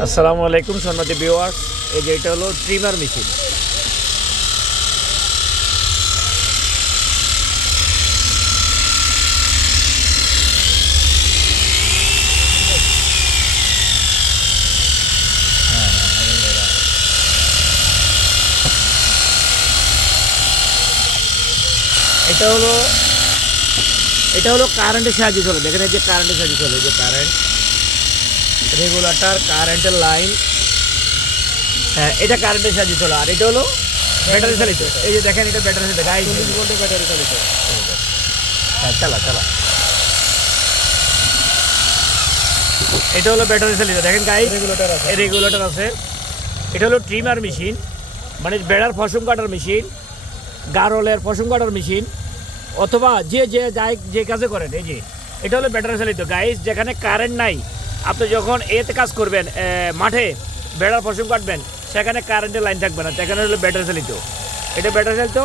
আসসালামু আলাইকুম সন্ন্যতি ভিউয়ার্স। এই যে এটা হলো ট্রিমার মেশিন। এটা হলো এটা হলো কারেন্টের সাহায্যে চলে। দেখেন এই যে কারেন্টের সাহায্যে চলে যে কারেন্ট রেগুলেটর কারেন্টের লাইন হ্যাঁ এটা কারেন্টের সাহায্যে চলে। আর এটা হলো ব্যাটারি চালিত। এই যে দেখেন এটা ব্যাটারি চালিত। গাড়ি চল্লিশ ভোল্টের ব্যাটারি চালিত। হ্যাঁ চালা চালা। এটা হলো ব্যাটারি চালিত। দেখেন গাই রেগুলেটর আছে। রেগুলেটর আছে। এটা হলো ট্রিমার মেশিন মানে বেড়ার ফসম কাটার মেশিন গারলের ফসম কাটার মেশিন অথবা যে যে যাই যে কাজে করেন এই যে এটা হলো ব্যাটারি চালিত। গাইস যেখানে কারেন্ট নাই আপনি যখন এতে কাজ করবেন মাঠে বেড়ার ফসল কাটবেন, সেখানে কারেন্টের লাইন থাকবে না, সেখানে হলো ব্যাটারি চালিত এটা ব্যাটারি চালিত